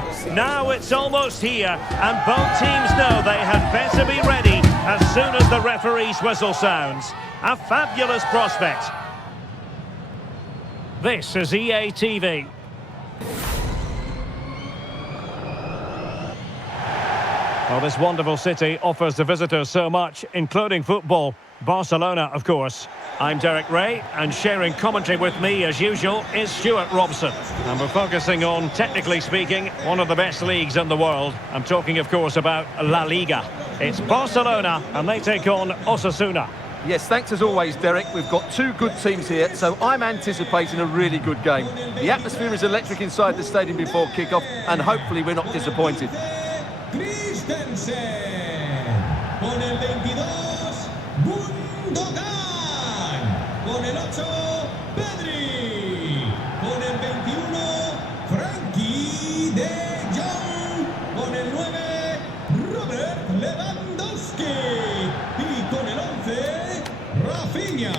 score. Now it's almost here, and both teams know they had better be ready as soon as the referee's whistle sounds. A fabulous prospect. This is EA TV. Well, this wonderful city offers the visitors so much, including football. Barcelona, of course. I'm Derek Ray, and sharing commentary with me, as usual, is Stuart Robson. And we're focusing on, technically speaking, one of the best leagues in the world. I'm talking, of course, about La Liga. It's Barcelona, and they take on Osasuna. Yes, thanks as always, Derek. We've got two good teams here, so I'm anticipating a really good game. The atmosphere is electric inside the stadium before kick-off, and hopefully we're not disappointed. Con el 22, Gundogan. Con el 8, Pedri. Con el 21, Frankie de Jong. Con el 9, Robert Lewandowski. Y con el 11, Rafinha.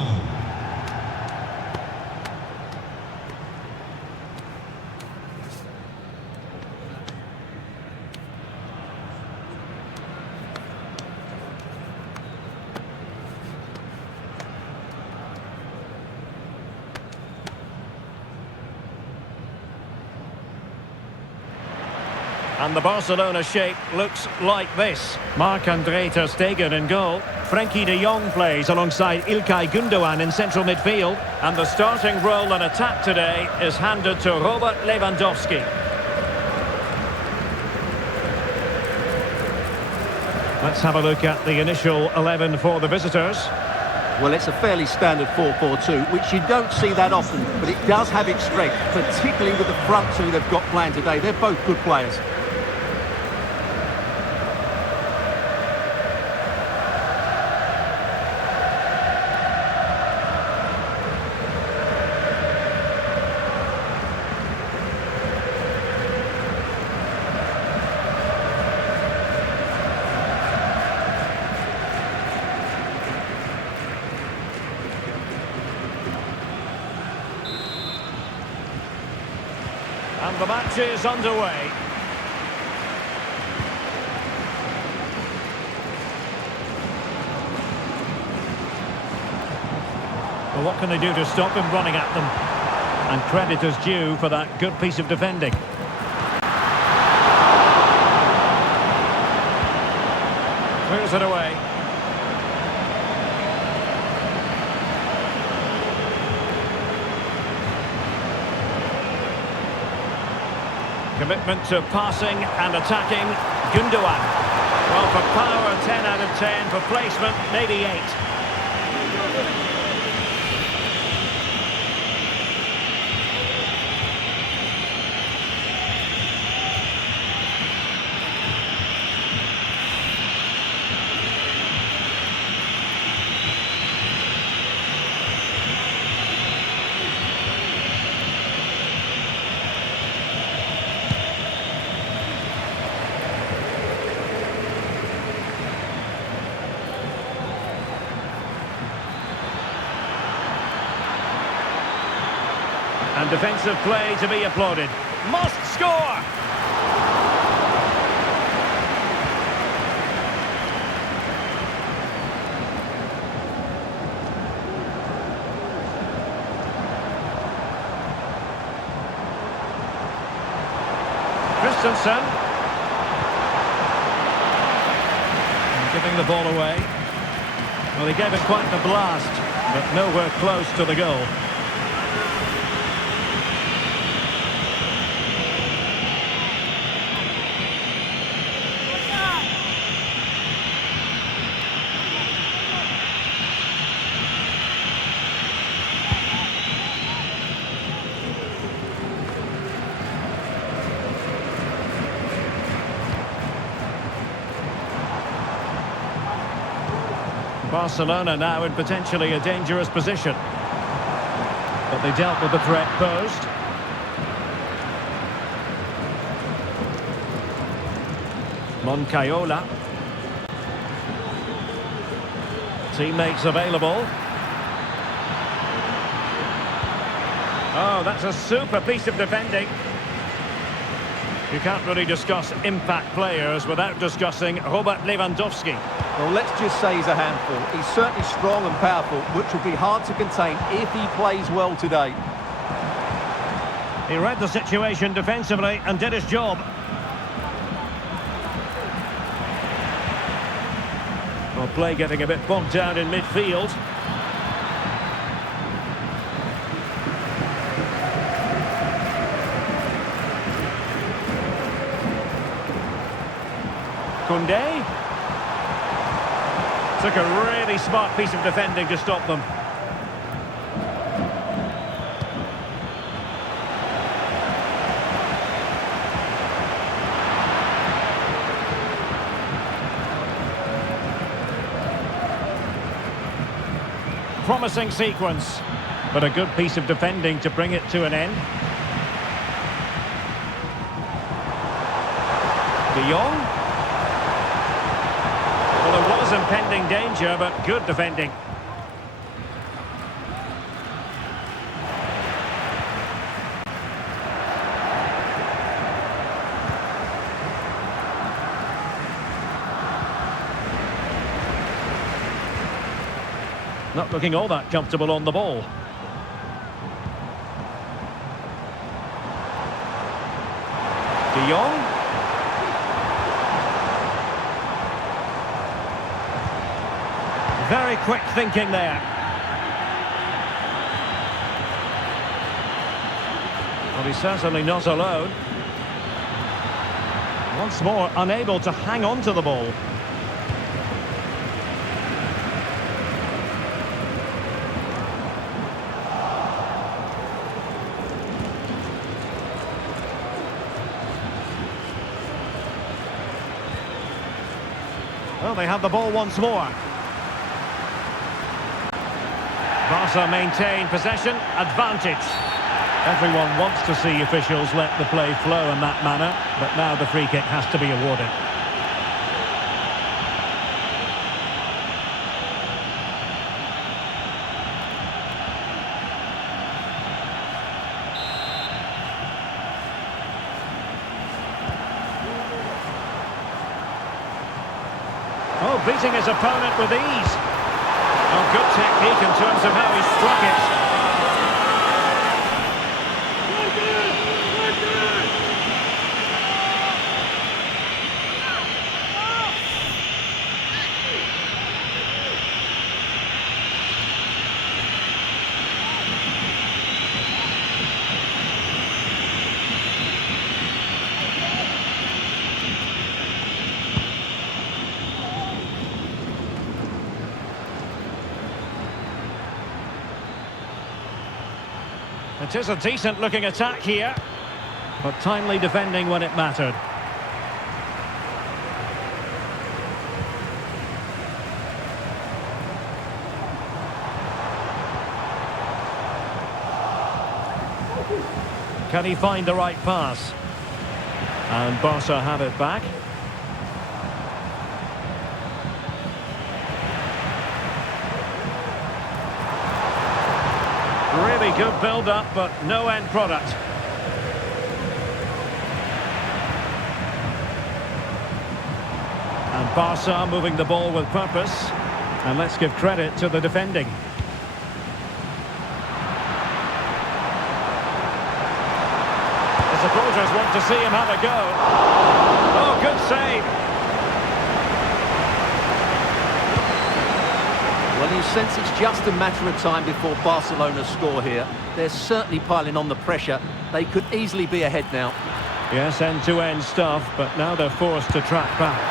And the Barcelona shape looks like this. Marc-Andre ter Stegen in goal. Frankie de Jong plays alongside İlkay Gundogan in central midfield. And the starting role in attack today is handed to Robert Lewandowski. Let's have a look at the initial 11 for the visitors. Well, it's a fairly standard 4-4-2, which you don't see that often, but it does have its strength, particularly with the front two they've got playing today. They're both good players. And the match is underway. Well, what can they do to stop him running at them? And credit is due for that good piece of defending. Clears it away. Commitment to passing and attacking. Gundogan. Well, for power, 10 out of 10. For placement, maybe 8. And defensive play to be applauded. Must score! Christensen. Giving the ball away. Well, he gave it quite the blast, but nowhere close to the goal. Barcelona now in potentially a dangerous position. But they dealt with the threat posed. Moncayola. Teammates available. Oh, that's a super piece of defending. You can't really discuss impact players without discussing Robert Lewandowski. Well, let's just say he's a handful. He's certainly strong and powerful, which will be hard to contain if he plays well today. He read the situation defensively and did his job. Well, play getting a bit bogged down in midfield. Koundé. Took a really smart piece of defending to stop them. Promising sequence, but a good piece of defending to bring it to an end. De Jong. Well, there was impending danger, but good defending. Not looking all that comfortable on the ball. De Jong. Very quick thinking there. Well, he's certainly not alone. Once more, unable to hang on to the ball. Well, they have the ball once more. Barca maintain possession, advantage. Everyone wants to see officials let the play flow in that manner, but now the free kick has to be awarded. Oh, beating his opponent with ease. Oh, good technique in terms of how he struck it. It is a decent-looking attack here, but timely defending when it mattered. Can he find the right pass? And Barca have it back. Really good build-up, but no end product. And Barca moving the ball with purpose. And let's give credit to the defending. The supporters want to see him have a go. Oh, good save. Well, you sense it's just a matter of time before Barcelona score here. They're certainly piling on the pressure. They could easily be ahead now. Yes, end-to-end stuff, but now they're forced to track back.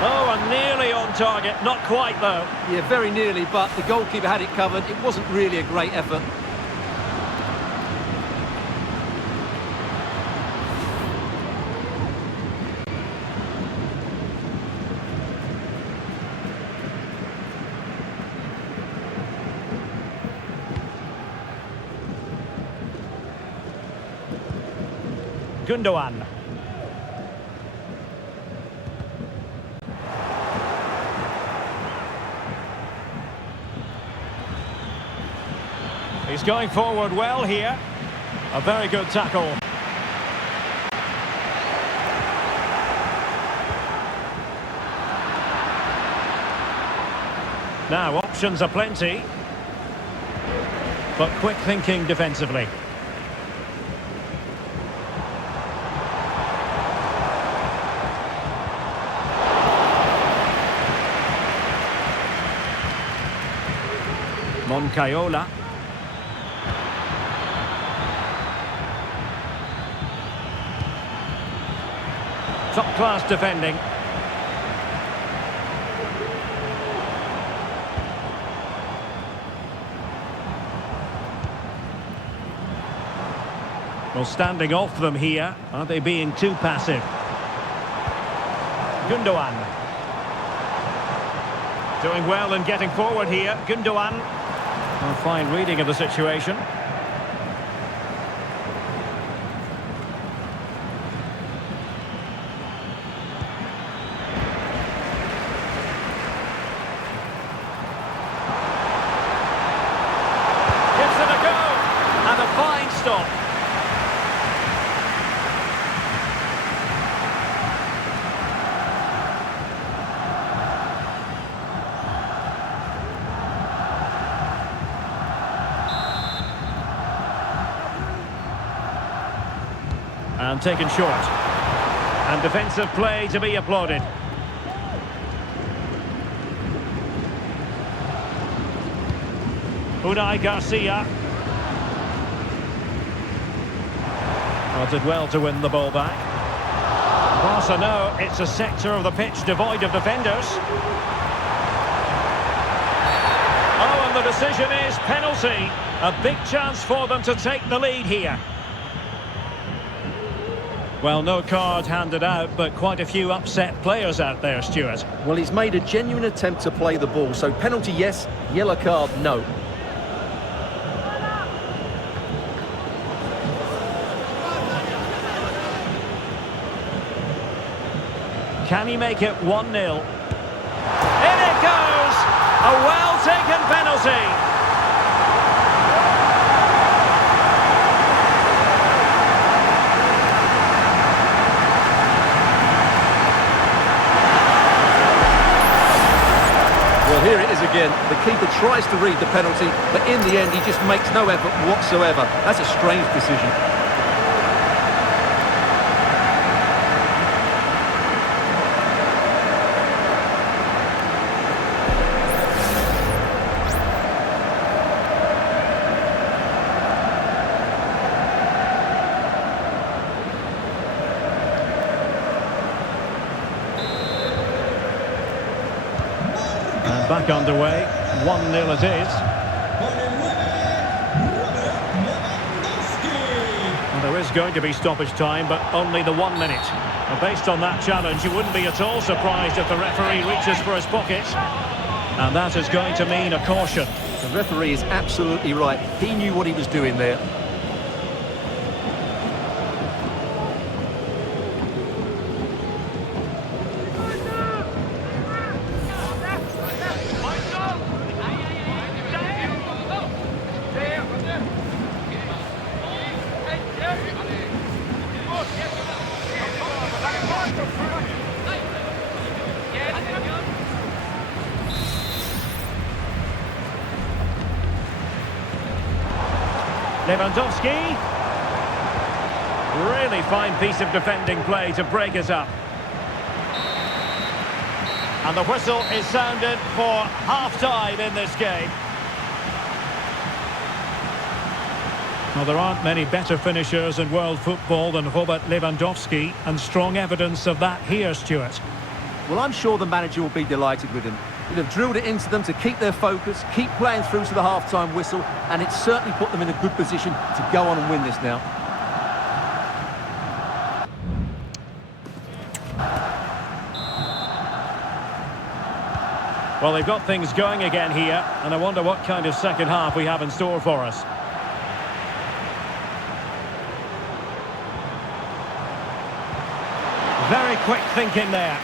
Oh, and nearly on target. Not quite, though. Yeah, very nearly, but the goalkeeper had it covered. It wasn't really a great effort. Gundogan. He's going forward well here. A very good tackle. Now, options are plenty, but quick thinking defensively. Moncayola. Top-class defending. Well, standing off them here. Are they being too passive? Gundogan. Doing well and getting forward here. Gundogan. A fine reading of the situation. Gives it a go. And a fine stop. And taken short. And defensive play to be applauded. Unai Garcia. Well, did well to win the ball back. Barcelona, it's a sector of the pitch devoid of defenders. Oh, and the decision is penalty. A big chance for them to take the lead here. Well, no card handed out, but quite a few upset players out there, Stuart. Well, he's made a genuine attempt to play the ball, so penalty yes, yellow card no. Can he make it 1-0? In it goes! A well-taken penalty! Here it is again. The keeper tries to read the penalty, but in the end he just makes no effort whatsoever. That's a strange decision. Back underway, 1-0 it is. Well, there is going to be stoppage time, but only the 1 minute. And based on that challenge, you wouldn't be at all surprised if the referee reaches for his pocket. And that is going to mean a caution. The referee is absolutely right. He knew what he was doing there. Lewandowski. Really fine piece of defending play to break us up. And the whistle is sounded for half-time in this game. Well, there aren't many better finishers in world football than Robert Lewandowski, and strong evidence of that here, Stuart. Well, I'm sure the manager will be delighted with him. He'd have drilled it into them to keep their focus, keep playing through to the half-time whistle, and it's certainly put them in a good position to go on and win this now. Well, they've got things going again here, and I wonder what kind of second half we have in store for us. Very quick thinking there.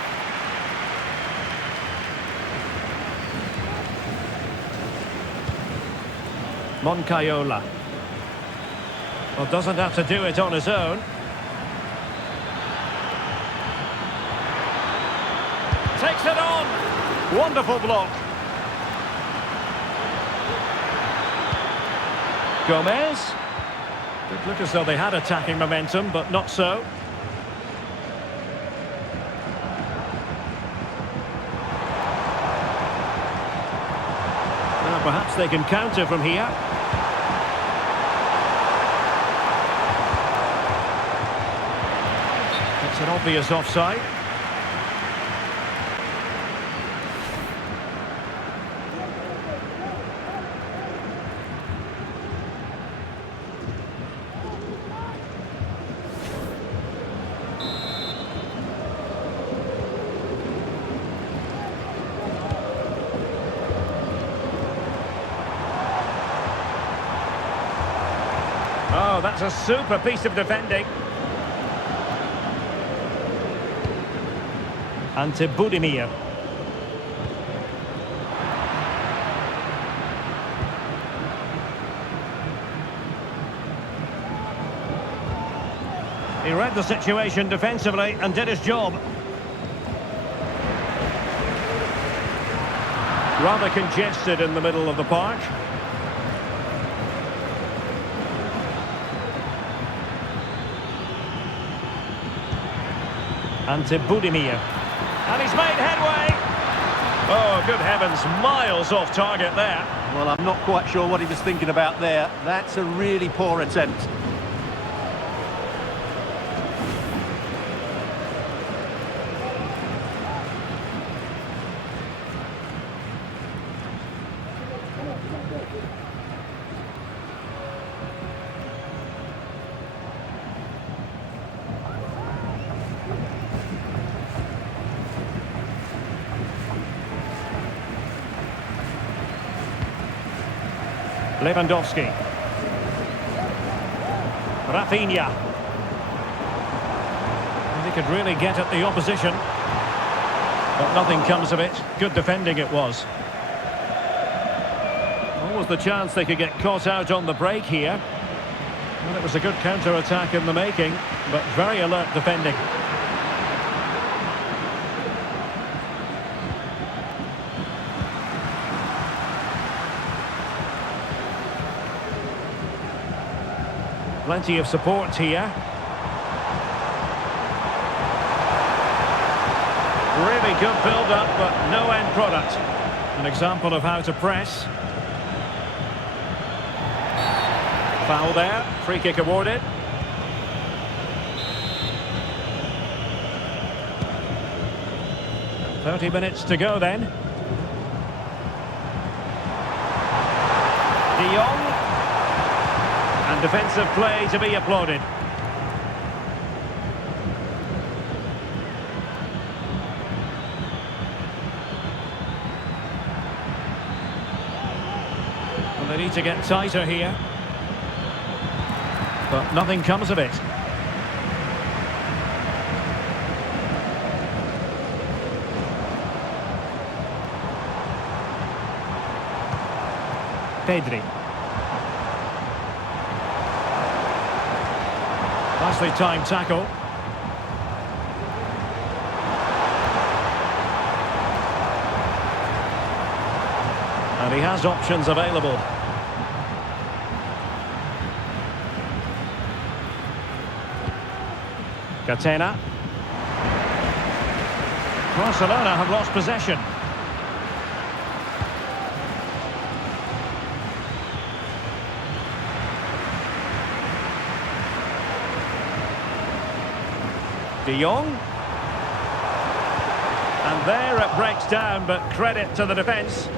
Moncayola. Well, doesn't have to do it on his own. Takes it on. Wonderful block. Gomez. Did look as though they had attacking momentum, but not so. Now perhaps they can counter from here. It's an obvious offside. Oh, that's a super piece of defending. Ante Budimir. He read the situation defensively and did his job. Rather congested in the middle of the park. Ante Budimir. And he's made headway. Oh, good heavens, miles off target there. Well, I'm not quite sure what he was thinking about there. That's a really poor attempt. Lewandowski. Rafinha. And he could really get at the opposition. But nothing comes of it. Good defending it was. Always the chance they could get caught out on the break here. Well, it was a good counter-attack in the making, but very alert defending. Plenty of support here. Really good build-up, but no end product. An example of how to press. Foul there. Free kick awarded. .30 minutes to go then. De Jong. And defensive play to be applauded. Well, they need to get tighter here. But nothing comes of it. Pedri. Nicely timed tackle. And he has options available. Catena. Barcelona have lost possession. De Jong. And there it breaks down, but credit to the defence.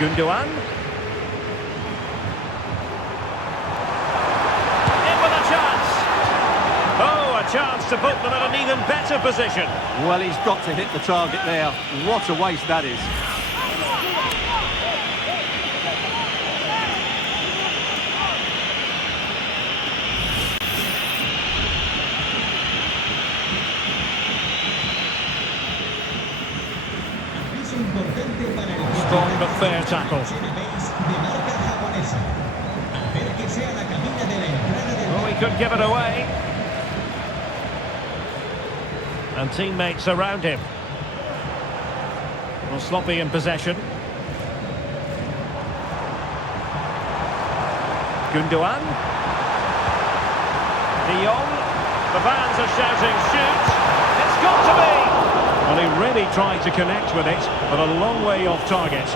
Gundogan. In with a chance. Oh, a chance to put them in an even better position. Well, he's got to hit the target there. What a waste that is. Strong but fair tackle. Well, he could give it away. And teammates around him. Well, sloppy in possession. Gundogan. De Jong. The fans are shouting, shoot! It's got to be! Well, he really tried to connect with it, but a long way off target.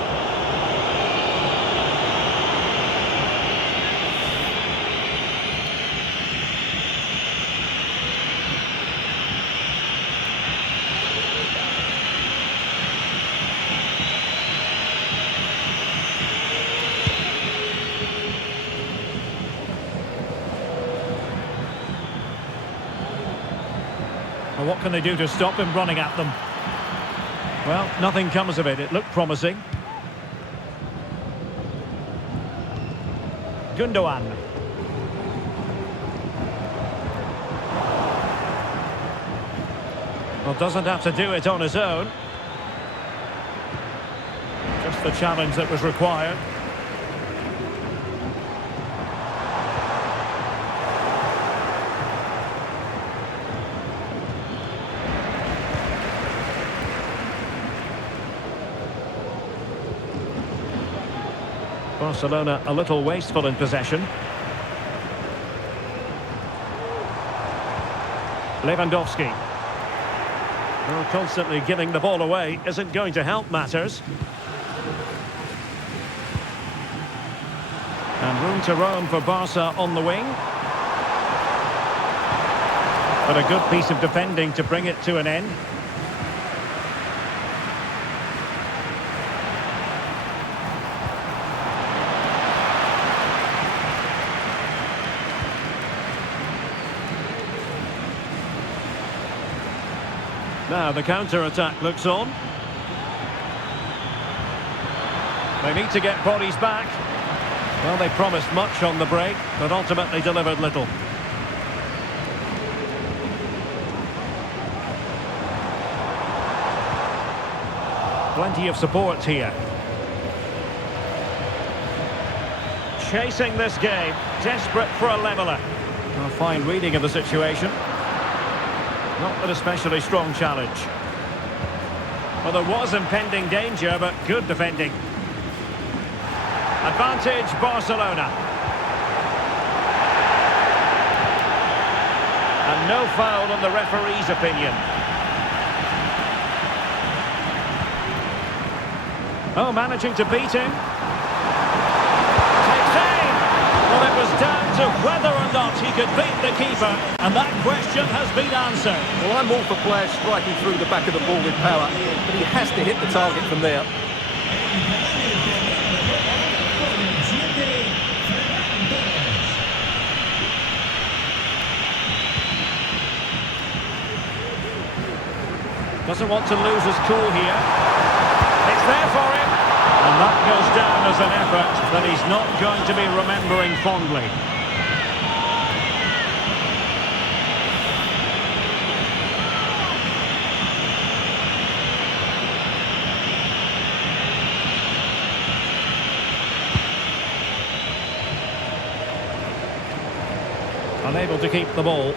Well, what can they do to stop him running at them? Well, nothing comes of it. It looked promising. Gundogan. Well, doesn't have to do it on his own. Just the challenge that was required. Barcelona a little wasteful in possession. Lewandowski. Well, constantly giving the ball away isn't going to help matters. And room to roam for Barca on the wing. But a good piece of defending to bring it to an end. Now the counter-attack looks on. They need to get bodies back. Well, they promised much on the break, but ultimately delivered little. Plenty of support here. Chasing this game, desperate for a leveller. A fine reading of the situation. Not an especially strong challenge. Well, there was impending danger, but good defending. Advantage, Barcelona. And no foul on the referee's opinion. Oh, managing to beat him. Takes aim. Well, it was down to whether or not he could beat the keeper, and that question has been answered. Well, I'm all for players striking through the back of the ball with power, but he has to hit the target from there. Doesn't want to lose his cool here. It's there for him. And that goes down as an effort that he's not going to be remembering fondly. Unable to keep the ball.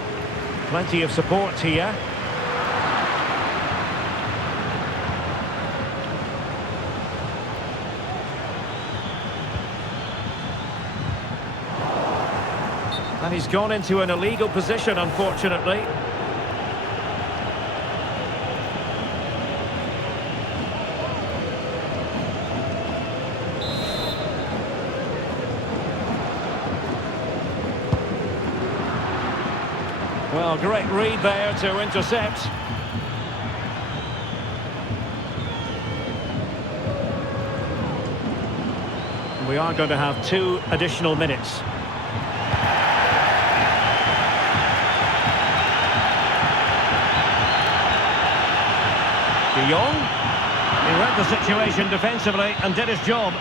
Plenty of support here. And he's gone into an illegal position, unfortunately. Well, great read there to intercept. We are going to have 2 additional minutes. De Jong. He read the situation defensively and did his job.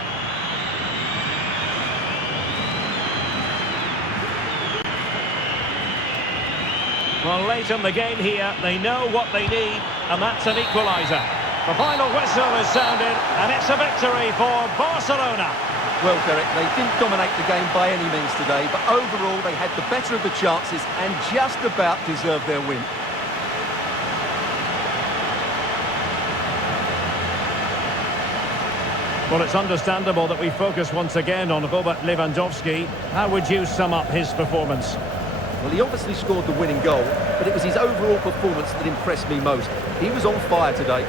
Well, late in the game here, they know what they need, and that's an equaliser. The final whistle is sounded, and it's a victory for Barcelona. Well, Derek, they didn't dominate the game by any means today, but overall they had the better of the chances and just about deserved their win. Well, it's understandable that we focus once again on Robert Lewandowski. How would you sum up his performance? Well, he obviously scored the winning goal, but it was his overall performance that impressed me most. He was on fire today.